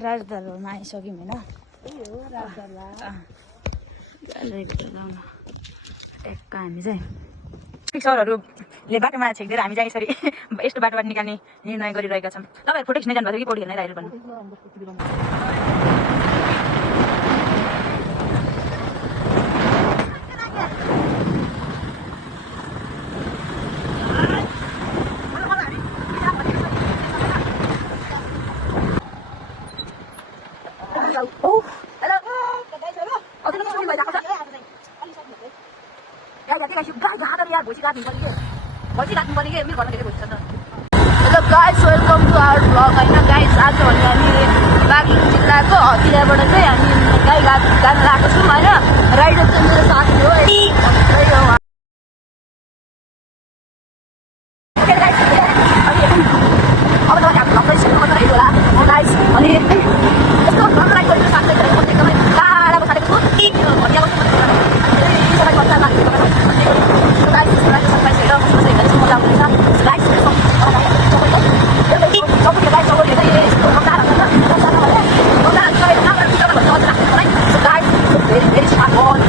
राजदरबारमा आइसक्यौँ होइन ट्याक्क हामी चाहिँ सरहरूले बाटोमा छेक्दिएर हामी चाहिँ यसरी यस्तो बाटोबाट निकाल्ने निर्णय गरिरहेका छन्। तपाईँहरू फोटो खिच्न जानुभएको कि पौडी हेर्न राखेर भन्नु। Hello guys, welcome to our vlog. होइन गाइस आज भने हामी बागलुङ जिल्लाको हतियाबाट चाहिँ हामी गाई घाट जान लागेको छौँ होइन। राइडर चाहिँ मेरो साथी हो अब तपाईँ हाम्रो भ्लग चाहिँ सुरु गर्नु होला गाइस। अनि यस्तो भ्लग राइड गरेको साथी एकदमै टाढा बसालेको छु हतियाको very sharp on.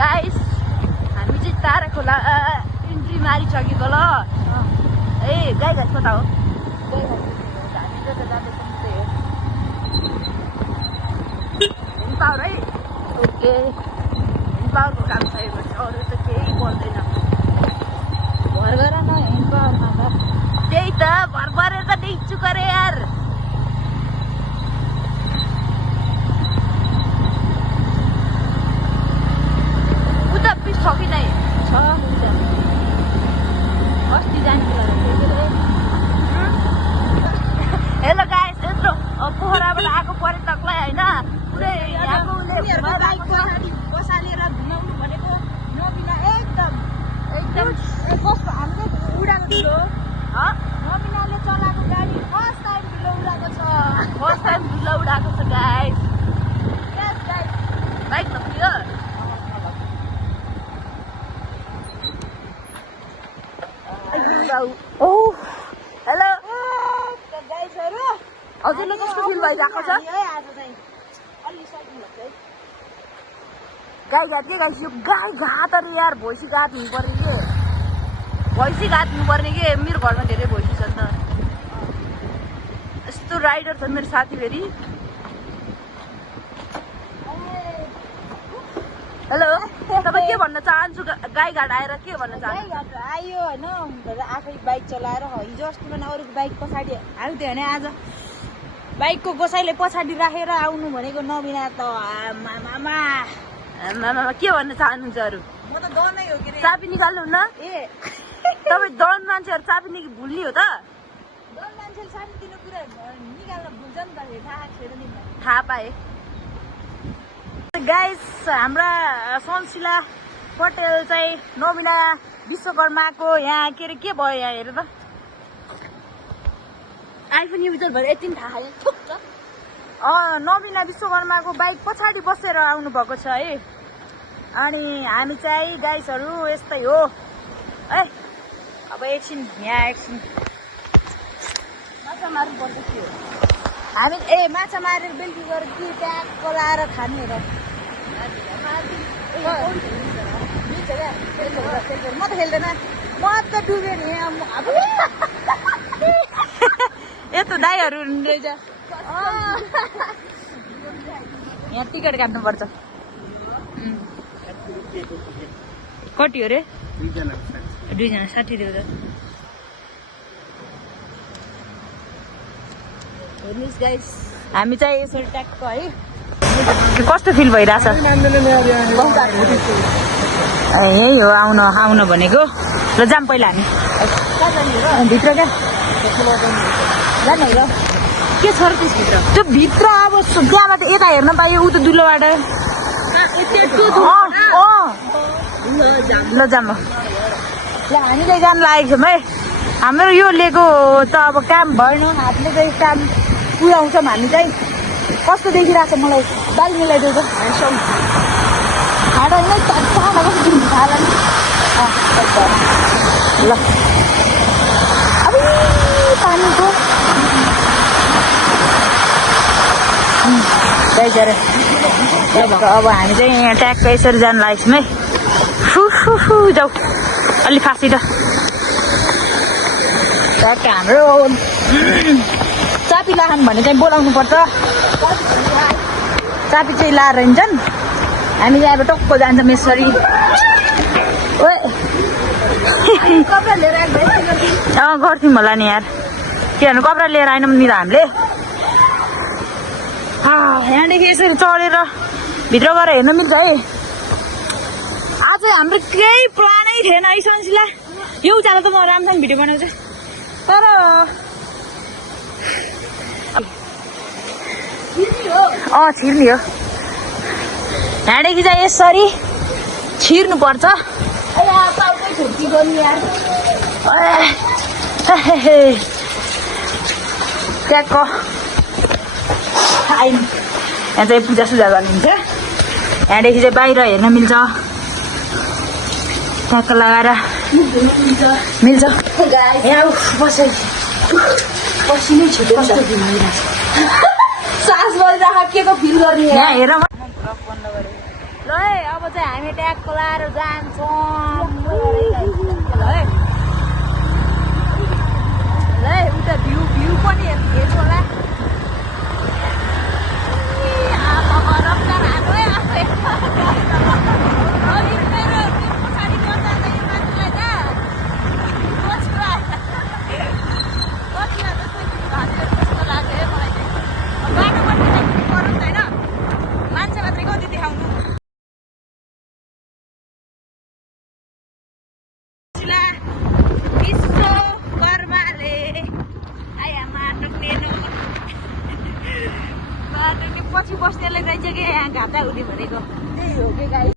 गाइस हामी चाहिँ तारा खोला इन्ट्री मारिसकेको ल ए गाईघाट कता हो हामी जता जाँदैछौँ त्यही हो हिमपावर है ओके हिमपावरको काम सकेपछि अरू त केही पर्दैन भर गर न हिमपावरमा त त्यही त भर परेर त डिच्छु गरे यार उता पिस छ कि नै छ अस्ति जान्छु हेलो गाइस यत्रो पोखराबाट आएको पर्यटकलाई होइन पुरै यहाँको बसालेर घुमाउनु भनेको नबिना एकदम कस्तो हामीले उडाएको ढिलो नबिनाले चलाएको गाडी फर्स्ट टाइम ढिलो उडाएको छ फर्स्ट टाइम ढिलो उडाएको छ गाइस यस गाइस बाइक लग्यो ओ हेलो गाइसहरु हजुरलाई कस्तो फिल भइरहेको छ है आज चाहिँ अलि सकिन्छ है गाईघाट के गाइस यो गाईघाट अरे यार भैँसी घाट हुनुपर्ने के भैँसी घाट हुनुपर्ने के मेरो घरमा धेरै भैँसी छ नि त यस्तो राइडर छ मेरो साथी फेरि हेलो तपाईँ के भन्न चाहन्छु गाईघाट आएर के भन्न चाहन्छु गाईघाट आयो होइन आफै बाइक चलाएर हिजो अस्ति पनि अरूको बाइक पछाडि हाल्थ्यो भने आज बाइकको गोसाइले पछाडि राखेर आउनु भनेको नबिना त आमामा आमामा के भन्न चाहनुहुन्छ अरू म त डनै हो के रे चाबी निकाल्नुहुन्न ए तपाईँ डन मान्छेहरू चाबी भुल्ने हो त डन मान्छेले सानोतिनो कुरा निकाल्न भुल्छ नि त थाहा छैन नि थाहा पाएँ गाइस हाम्रा सन्सिला पटेल चाहिँ नबिना विश्वकर्माको यहाँ के अरे के भयो यहाँ हेर त आइफोन युजर भएर यति पनि थाहा छैन ठुक्क नबिना विश्वकर्माको बाइक पछाडि बसेर आउनु भएको छ है अनि हामी चाहिँ गाइसहरू यस्तै हो है अब एकछिन यहाँ एकछिन माछा मार्नु पर्छ के हो हामी माछा मारेर बेलुकी गएर कि ट्याक्क लाएर खाने र म त खेल्दैन म त डुबेँ नि अब यस्तो दाईहरू रहेछ यहाँ टिकट काट्नुपर्छ कति हो रे 2 जना 60 रुपियाँ हेर्नुहोस् गाइस हामी चाहिँ यसरी ट्याक्क है कस्तो फिल भइरहेछ यही हो आउन भनेको ल जाम पहिला हामी भित्र क्या जाने हो के छ र त्यसभित्र त्यो भित्र अब त्यहाँबाट यता हेर्न पायो ऊ त दुलोबाट ल जाम ल हामीले जान लागेको छौँ है हाम्रो यो लिएको त अब काम भएन हामीले चाहिँ काम पुऱ्याउँछौँ हामी चाहिँ कस्तो देखिरहेको छ मलाई बाल मिलाइदेऊ त खाना नै खाना कस्तो दिन्छ खाना ल अब पानीको अब हामी चाहिँ यहाँ ट्याक्क यसरी जानु लागेको छौँ है फु जाऊ अलि फाँसी त ट्याक्क हाम्रो चापी लाखान भने चाहिँ बोलाउनु पर्छ चापी चाहिँ लाएर हिँड्छन् हामी चाहिँ अब टक्क जान्छौँ यसरी गर्थ्यौँ होला नि यार किनभने कपडा लिएर आएनौँ नि त हामीले यहाँदेखि यसरी चढेर भित्र गएर हेर्न मिल्छ है आज हाम्रो केही प्लानै थिएन है सन्सिला यो उचालो त म राम्रोसँग भिडियो बनाउँछु तर छिर्ने हो यहाँदेखि चाहिँ यसरी छिर्नु पर्छ ट्याक्क यहाँ चाहिँ पूजासुजा गर्नुहुन्छ यहाँदेखि चाहिँ बाहिर हेर्न मिल्छ ट्याक्क लगाएर मिल्छ यहाँ बसे पसिनै छिटो सास गरिराख के को फिल गर्ने यहाँ हेर ल है अब चाहिँ हामी ट्याक्क लाएर जान्छौँ ल है उता भ्यू पनि हेर्नु होला पछि बस्नेलाई चाहिन्छ कि यहाँ घाटा हुने भनेको त्यही हो कि गाई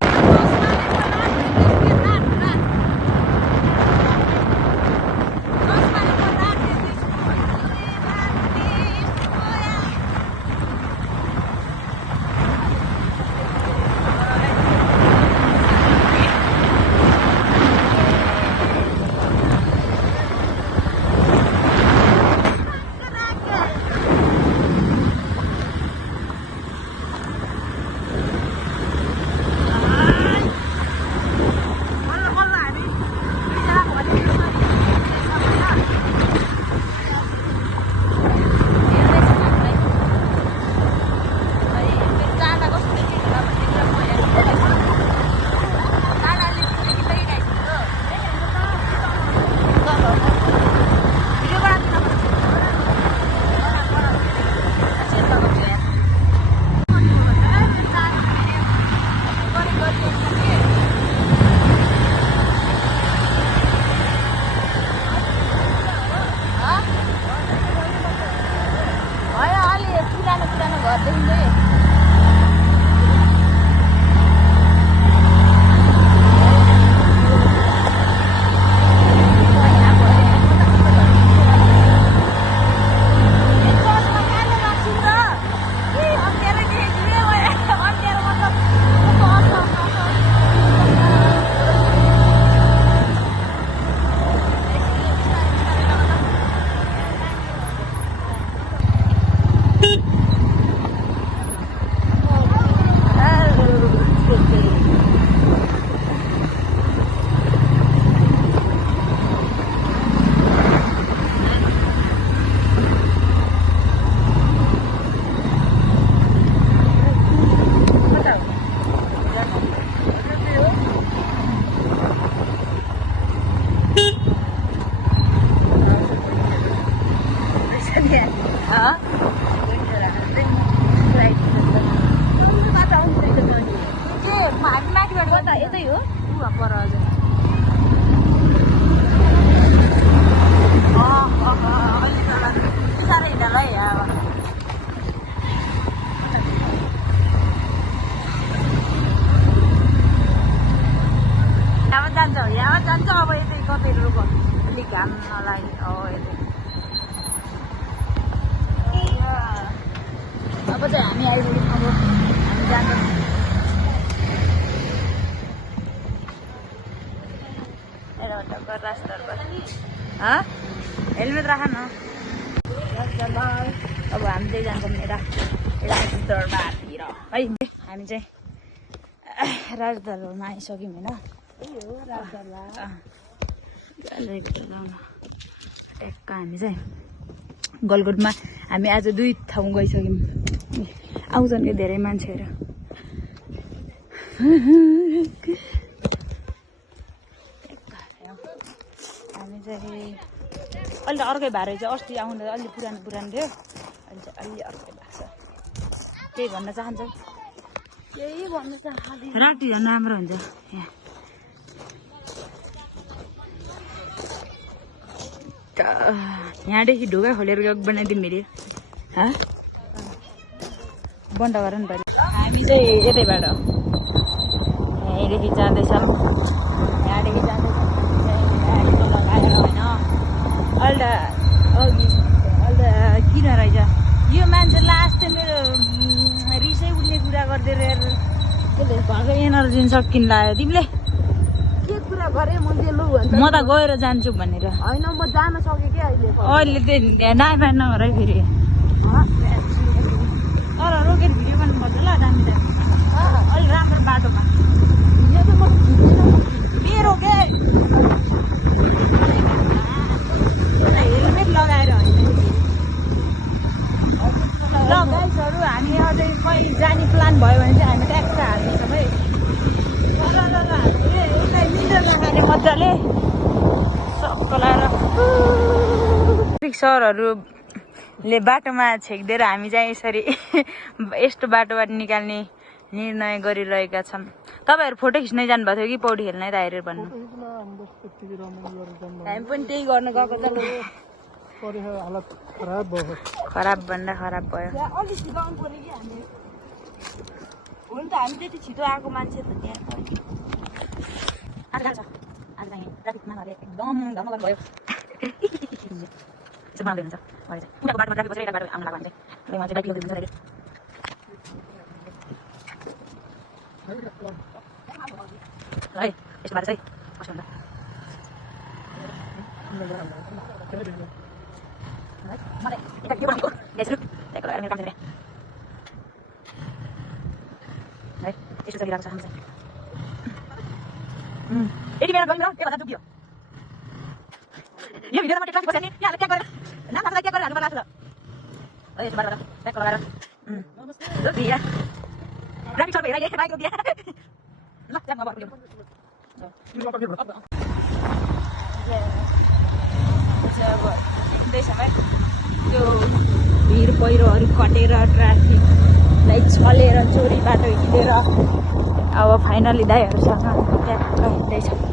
यतै हो पर हजुर साह्रै हिँड्ला है अब यहाँ जान्छ अब यतै कतै रोको अलिक घाम नलाग्ने अब चाहिँ हामी आइपुग्यौँ अब हामी जान्छौँ हेलमेट राख न अब हामी चाहिँ जान्छौँ राजदरबारतिर है हामी चाहिँ राजदरबारमा आइसक्यौँ होइन ट्याक्क हामी चाहिँ गलकुटमा हामी आज 2 ठाउँ गइसक्यौँ आउँछन् कि धेरै मान्छेहरू हामी चाहिँ अहिले त अर्कै भएर चाहिँ अस्ति आउँदा अलि पुरानो थियो अहिले चाहिँ अलि अर्कै भएको छ त्यही भन्न चाहन्छौ राति झन् राम्रो हुन्छ यहाँ यहाँदेखि ढुङ्गा खोलेर बनाइदिउँ फेरि बन्द गर नि पऱ्यो हामी चाहिँ यतैबाट यहाँदेखि जाँदैछौँ यहाँदेखि जाँदैछौँ लगाएर होइन अहिले अघि अहिले किन रहेछ यो मान्छे लास्ट चाहिँ मेरो रिसै उठ्ने कुरा गरिदिएर घरको एनर्जी सकिन लाग्यो तिमीले के कुरा गरेँ मैले लु भन्छ म त गएर जान्छु भनेर होइन म जान सकेँ कि अहिले त्यही नाइफाइन नगर है फेरि तर रोकेर भिडियो बनाउनु पर्छ ल दामी दामी अलि राम्रो बाटोमा मेरो के हेलमेट लगाएर ल गाइसहरू हामी अझै कहीँ जाने प्लान भयो भने चाहिँ हामी ट्याक्स हाल्नेछौँ है ल हामीले यसलाई निन्द्रा लगाने मजाले सबको लगाएर सरहरूले बाटोमा छेकिदिएर हामी चाहिँ यसरी यस्तो बाटोबाट निकाल्ने निर्णय गरिरहेका छन् तपाईँहरू फोटो खिच्नै जानुभएको थियो कि पौडी खेल्नै त हेरेर भन्नु हामी पनि त्यही गर्न गएको त खराब भन्दा खराब भयो अलिक छिटो आउनु पर्यो कि हामी हुन त हामी त्यति छिटो आएको मान्छे त त्यहाँ आज जान्छ आज चाहिँ ट्राफिकमा एकदम धमगन भयो यसो बनाउँदै हुन्छ पुराको बाटोमा ट्राफिक बसेर बाटो आउनु लाग्यो भने चाहिँ उहाँ चाहिँ बाइक लिँदै हुन्छ है यस्तो बाटो चाहिँ कस्तो हुन्छ मलाई यता के बनाएको ग्यास त्यहाँको लगाएर मेरो काम चाहिँ है यस्तो चलिरहेको छ हामी चाहिँ यति बेला गयौँ र के भन्दा दुख्यो यो भिडियोमा ट्राफिक बस्यो नि यहाँले ट्याग गरेर नाम आफूलाई ट्याग गरेर हाल्नु पर्ला है यस्तो बाटोबाट ट्याग लगाएर ट्राफिक सर्भ हेराइदिए बाइक रोकिए ल ट्याग नभएको अब हिँड्दैछौँ है त्यो भिड पहिरोहरू कटेर ट्राफिकलाई छलेर चोरी बाटो हिँडेर अब फाइनली दाइहरूसँग ट्याक्क हिँड्दैछ